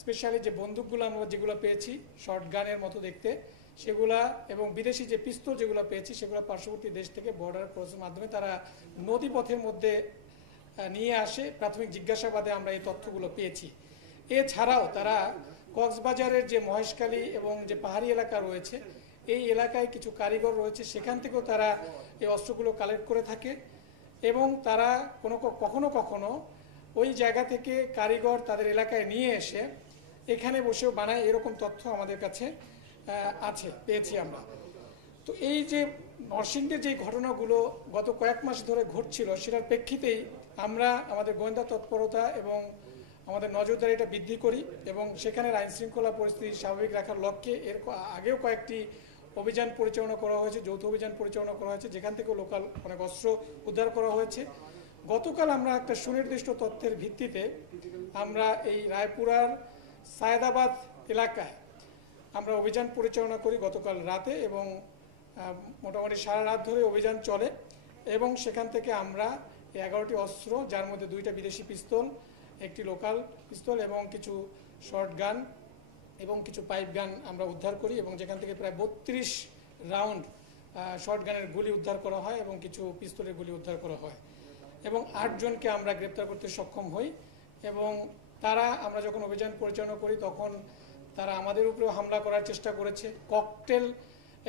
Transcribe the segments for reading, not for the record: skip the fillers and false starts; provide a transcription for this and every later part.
Specially যে বন্দুকগুলো আমরা যেগুলো পেয়েছি শর্ট গানের মতো দেখতে সেগুলা এবং বিদেশি যে পিস্তল যেগুলো পেয়েছি সেগুলো পার্শ্ববর্তী দেশ থেকে বর্ডার ক্রসের মাধ্যমে তারা নদীপথের মধ্যে নিয়ে আসে। প্রাথমিক জিজ্ঞাসাবাদে আমরা এই তথ্যগুলো পেয়েছি। এছাড়াও তারা কক্সবাজারের যে মহেশখালী এবং যে পাহাড়ি এলাকা রয়েছে এই এলাকায় কিছু কারিগর রয়েছে, সেখান থেকেও তারা এই অস্ত্রগুলো কালেক্ট করে থাকে এবং তারা কখনো কখনো ওই জায়গা থেকে কারিগর তাদের এলাকায় নিয়ে এসে এখানে বসেও বানায়, এরকম তথ্য আমাদের কাছে আছে, পেয়েছি আমরা। তো এই যে নরসিংদীর যে ঘটনাগুলো গত কয়েক মাস ধরে ঘটছিল সেটার প্রেক্ষিতেই আমরা আমাদের গোয়েন্দা তৎপরতা এবং আমাদের নজরদারিটা বৃদ্ধি করি এবং সেখানের আইন শৃঙ্খলা পরিস্থিতি স্বাভাবিক রাখার লক্ষ্যে এর আগেও কয়েকটি অভিযান পরিচালনা করা হয়েছে, যৌথ অভিযান পরিচালনা করা হয়েছে, যেখান থেকে লোকাল অনেক অস্ত্র উদ্ধার করা হয়েছে। গতকাল আমরা একটা সুনির্দিষ্ট তথ্যের ভিত্তিতে আমরা এই রায়পুরার সায়েদাবাদ এলাকায় আমরা অভিযান পরিচালনা করি গতকাল রাতে এবং মোটামুটি সারা রাত ধরে অভিযান চলে এবং সেখান থেকে আমরা 11টি অস্ত্র, যার মধ্যে 2টা বিদেশি পিস্তল, একটি লোকাল পিস্তল এবং কিছু শর্ট গান এবং কিছু পাইপ গান আমরা উদ্ধার করি এবং যেখান থেকে প্রায় 32 রাউন্ড শর্ট গানের গুলি উদ্ধার করা হয় এবং কিছু পিস্তলের গুলি উদ্ধার করা হয় এবং 8 জনকে আমরা গ্রেপ্তার করতে সক্ষম হই। এবং তারা, আমরা যখন অভিযান পরিচালনা করি তখন তারা আমাদের উপরেও হামলা করার চেষ্টা করেছে, ককটেল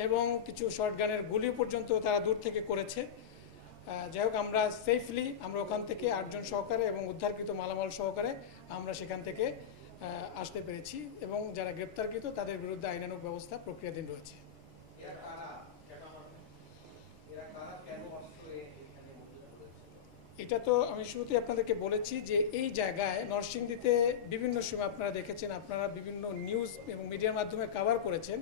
এবং কিছু শর্ট গানের গুলি পর্যন্ত তারা দূর থেকে করেছে। যাই হোক, আমরা সেফলি আমরা ওখান থেকে 8 জন সহকারে এবং উদ্ধারকৃত মালামাল সহকারে আমরা সেখান থেকে আসতে পেরেছি এবং যারা গ্রেপ্তারকৃত তাদের বিরুদ্ধে আইনানুগ ব্যবস্থা প্রক্রিয়াধীন রয়েছে। এটা তো আমি শুরুতেই আপনাদেরকে বলেছি যে এই জায়গায় নরসিংদীতে বিভিন্ন সময় আপনারা দেখেছেন, আপনারা বিভিন্ন নিউজ এবং মিডিয়ার মাধ্যমে কভার করেছেন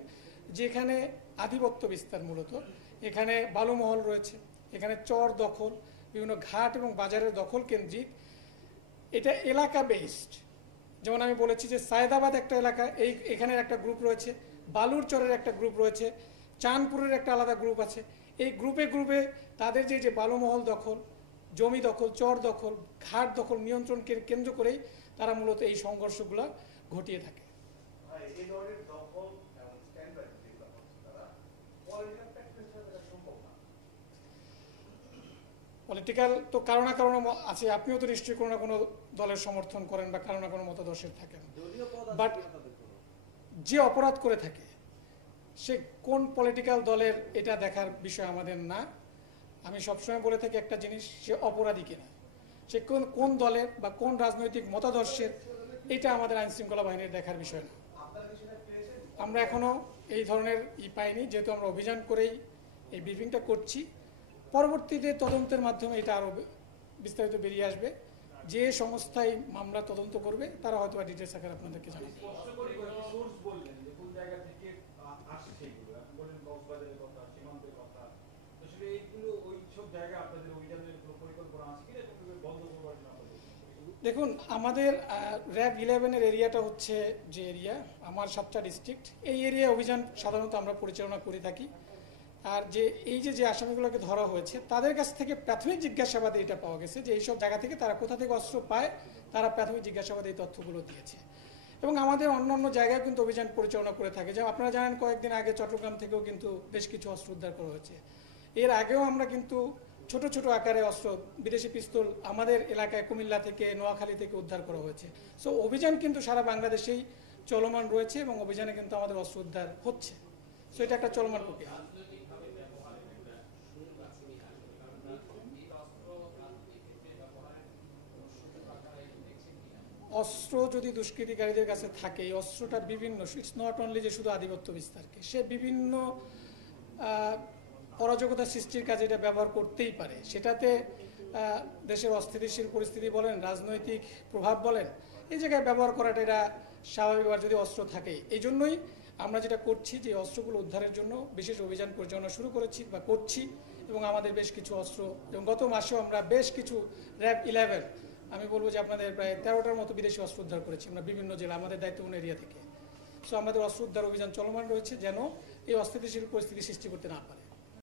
যে এখানে আধিপত্য বিস্তার, মূলত এখানে বালুমহল রয়েছে, এখানে চর দখল, বিভিন্ন ঘাট এবং বাজারের দখল কেন্দ্রিক, এটা এলাকা বেসড। যেমন আমি বলেছি যে সায়েদাবাদ একটা এলাকা, এখানের একটা গ্রুপ রয়েছে, বালুর চরের একটা গ্রুপ রয়েছে, চাঁদপুরের একটা আলাদা গ্রুপ আছে। এই গ্রুপে তাদের যে বালুমহল দখল, জমি দখল, চর দখল, ঘাট দখল নিয়ন্ত্রণকে কেন্দ্র করেই তারা মূলত এই সংঘর্ষগুলো ঘটিয়ে থাকে। পলিটিক্যাল তো কারো না কারো আছে, আপনিও তো নিশ্চয়ই কোনো না কোনো দলের সমর্থন করেন বা কারো না কোনো মতাদর্শের থাকেন, বাট যে অপরাধ করে থাকে সে কোন পলিটিক্যাল দলের এটা দেখার বিষয় আমাদের না। আমি সবসময় বলে থাকি একটা জিনিস, সে অপরাধী কিনা, সে কোন দলের বা কোন রাজনৈতিক মতাদর্শের, এটা আমাদের আইন শৃঙ্খলা বাহিনীর দেখার বিষয় না। আমরা এখনো এই ধরনের পাইনি, যেহেতু আমরা অভিযান করেই এই ব্রিফিংটা করছি। পরবর্তীতে তদন্তের মাধ্যমে এটা আরো বিস্তারিত বেরিয়ে আসবে। যে সংস্থায় মামলা তদন্ত করবে তারা হয়তো ডিটেলস আকারে আপনাদেরকে জানাবে। দেখুন, আমাদের র্যাব 11-এর এরিয়াটা হচ্ছে যে এরিয়া, আমার 7টা ডিস্ট্রিক্ট, এই এরিয়া অভিযান সাধারণত আমরা পরিচালনা করে থাকি। আর যে আসামিগুলোকে ধরা হয়েছে তাদের কাছ থেকে প্রাথমিক জিজ্ঞাসাবাদে এটা পাওয়া গেছে যে এইসব জায়গা থেকে তারা কোথা থেকে অস্ত্র পায়, তারা প্রাথমিক জিজ্ঞাসাবাদে এই তথ্যগুলো দিয়েছে। এবং আমাদের অন্য জায়গায় কিন্তু অভিযান পরিচালনা করে থাকে, যেমন আপনারা জানেন কয়েকদিন আগে চট্টগ্রাম থেকেও কিন্তু বেশ কিছু অস্ত্র উদ্ধার করা হয়েছে। এর আগেও আমরা কিন্তু ছোট ছোট আকারে অস্ত্র, বিদেশি পিস্তল আমাদের এলাকায় কুমিল্লা থেকে, নোয়াখালী থেকে উদ্ধার করা হয়েছে। সো অভিযান কিন্তু সারা বাংলাদেশেই চলমান রয়েছে এবং অভিযানে কিন্তু আমাদের অস্ত্র উদ্ধার হচ্ছে। সো এটা একটা চলমান প্রক্রিয়া। অস্ত্র যদি দুষ্কৃতিকারীদের কাছে থাকে, এই অস্ত্রটা বিভিন্ন, ইটস নট অনলি যে শুধু আধিপত্য বিস্তারকে, সে বিভিন্ন অরাজকতা সৃষ্টির কাজে এটা ব্যবহার করতেই পারে। সেটাতে দেশের অস্থিতিশীল পরিস্থিতি বলেন, রাজনৈতিক প্রভাব বলেন, এই জায়গায় ব্যবহার করাটা এটা স্বাভাবিকভাবে যদি অস্ত্র থাকে। এই জন্যই আমরা যেটা করছি যে অস্ত্রগুলো উদ্ধারের জন্য বিশেষ অভিযান পরিচালনা শুরু করেছি বা করছি এবং আমাদের বেশ কিছু অস্ত্র, এবং গত মাসেও আমরা বেশ কিছু র্যাব 11, আমি বলবো যে আপনাদের প্রায় 13টার মতো বিদেশি অস্ত্র উদ্ধার করেছি আমরা বিভিন্ন জেলা, আমাদের দায়িত্বপূর্ণ এরিয়া থেকে। সো আমাদের অস্ত্র উদ্ধার অভিযান চলমান রয়েছে যেন এই অস্থিতিশীল পরিস্থিতি সৃষ্টি করতে না পারে।